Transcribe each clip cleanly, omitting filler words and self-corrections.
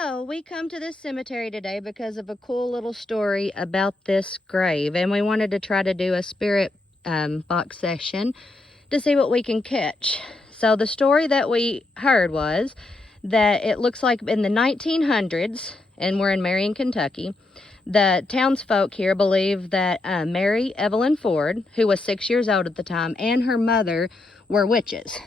So we come to this cemetery today because of a cool little story about this grave, and we wanted to try to do a spirit box session to see what we can catch. So the story that we heard was that it looks like in the 1900s, and we're in Marion, Kentucky, the townsfolk here believe that Mary Evelyn Ford, who was 6 years old at the time, and her mother were witches.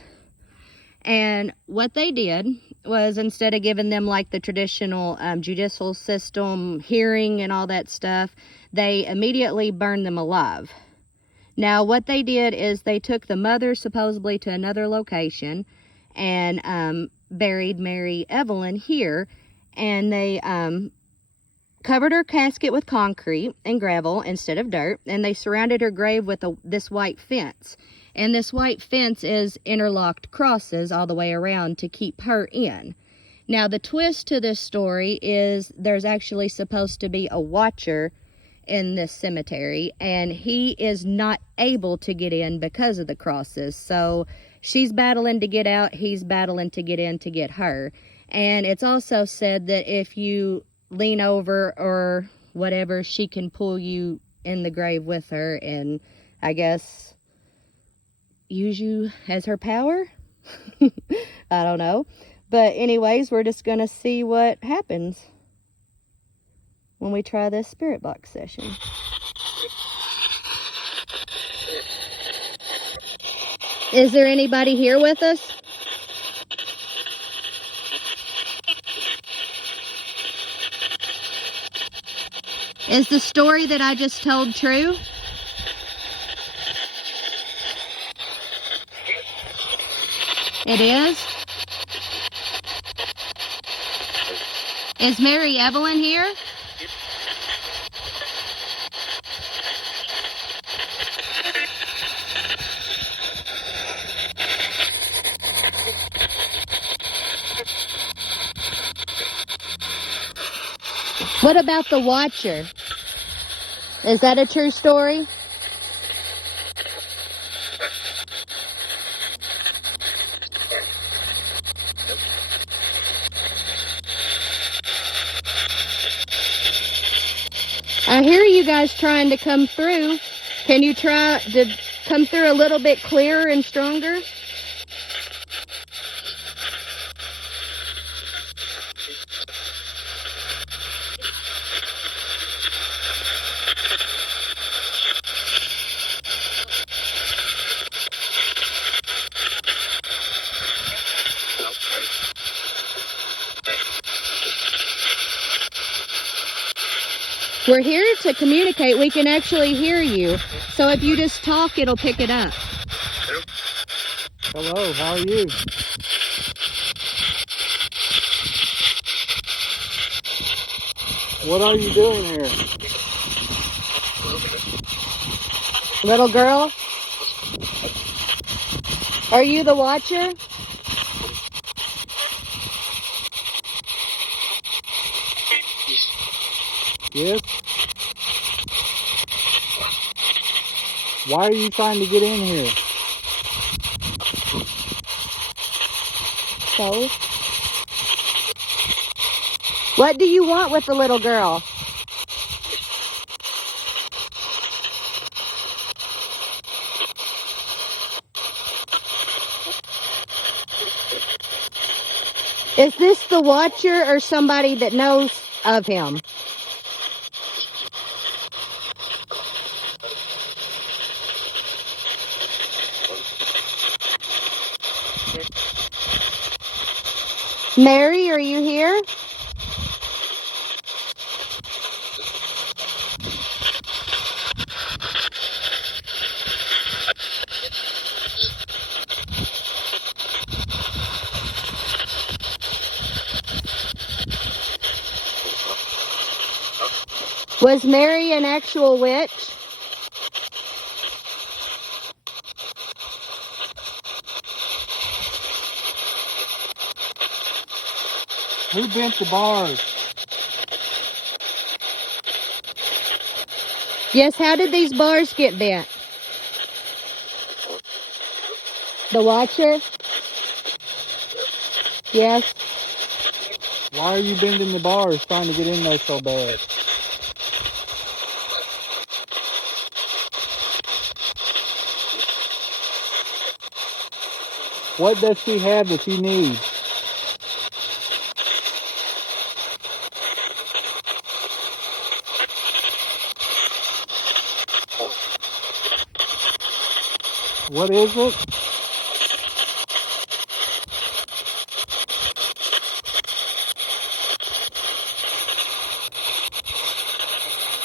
And what they did was, instead of giving them like the traditional judicial system, hearing and all that stuff, they immediately burned them alive. Now, what they did is they took the mother supposedly to another location and buried Mary Evelyn here, and they covered her casket with concrete and gravel instead of dirt, and they surrounded her grave with this white fence. And this white fence is interlocked crosses all the way around to keep her in. Now, the twist to this story is there's actually supposed to be a watcher in this cemetery, and he is not able to get in because of the crosses. So she's battling to get out, he's battling to get in to get her. And it's also said that if you lean over or whatever, she can pull you in the grave with her and, I guess, use you as her power. I don't know. But anyways, we're just gonna see what happens when we try this spirit box session. Is there anybody here with us? Is the story that I just told true? It is? Is Mary Evelyn here? What about the watcher? Is that a true story? I hear you guys trying to come through. Can you try to come through a little bit clearer and stronger? We're here to communicate. We can actually hear you. So if you just talk, it'll pick it up. Hello, how are you? What are you doing here? Little girl? Are you the watcher? Yes? Why are you trying to get in here? So? What do you want with the little girl? Is this the watcher or somebody that knows of him? Mary, are you here? Was Mary an actual witch? Who bent the bars? Yes, how did these bars get bent? The watcher? Yes. Why are you bending the bars trying to get in there so bad? What does she have that you need? What is it?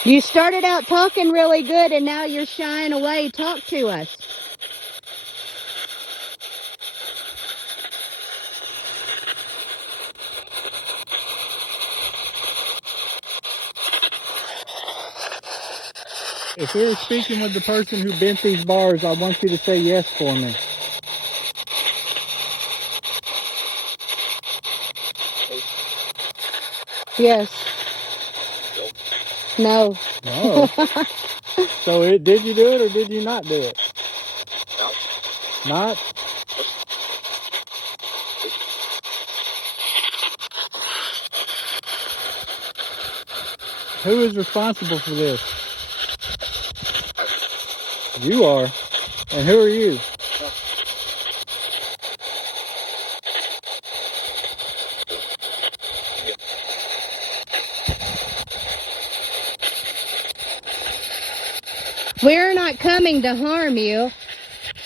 You started out talking really good and now you're shying away. Talk to us. If we were speaking with the person who bent these bars, I want you to say yes for me. Yes. No. No. So did you do it or did you not do it? No. Not? Who is responsible for this? You are. And who are you? We're not coming to harm you.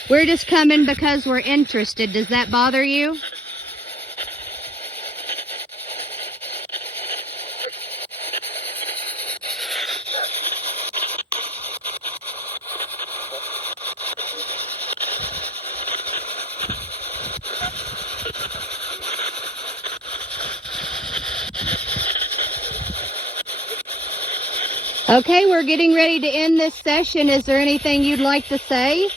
We're just coming because we're interested. Does that bother you? Okay, we're getting ready to end this session. Is there anything you'd like to say?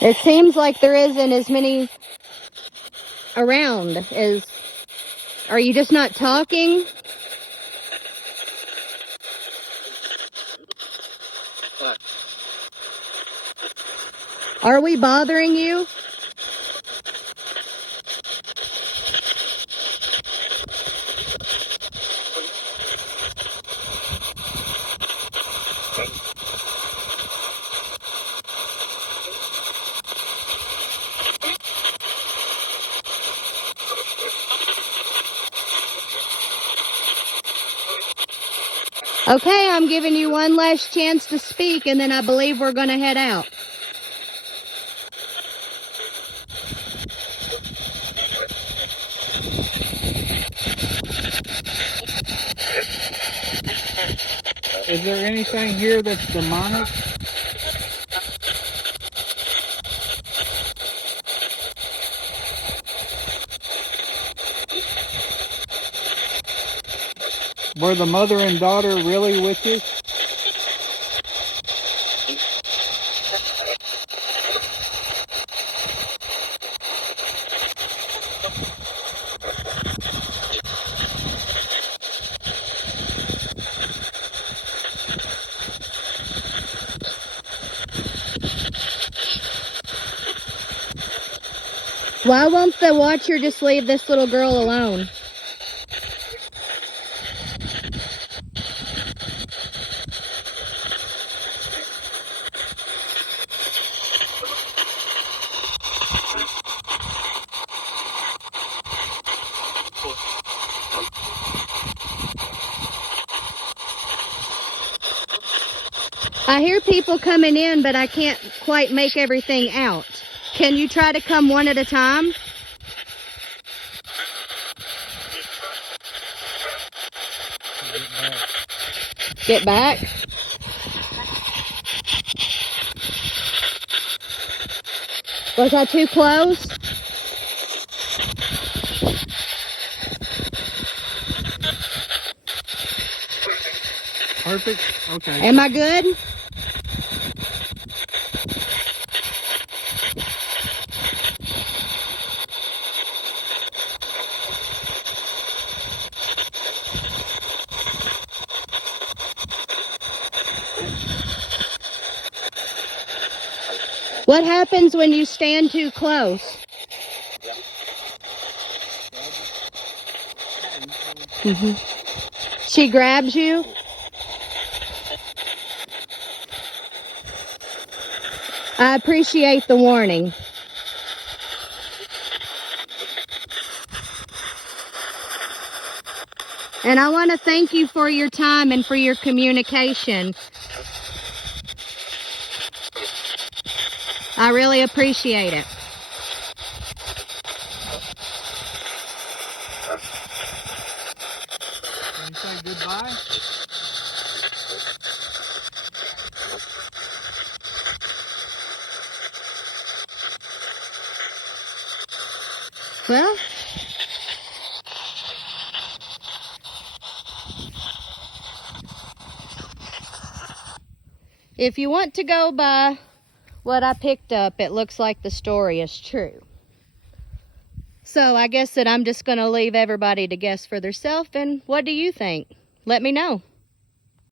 It seems like there isn't as many around as... Are you just not talking? Are we bothering you? Okay, I'm giving you one last chance to speak, and then I believe we're going to head out. Is there anything here that's demonic? Were the mother and daughter really witches? Why won't the watcher just leave this little girl alone? I hear people coming in, but I can't quite make everything out. Can you try to come one at a time? Get back. Was I too close? Perfect? Okay. Am I good? What happens when you stand too close? She grabs you? I appreciate the warning. And I want to thank you for your time and for your communication. I really appreciate it. Can you say goodbye? Well, if you want to go by what I picked up, it looks like the story is true. So I guess that I'm just going to leave everybody to guess for themselves. And what do you think? Let me know.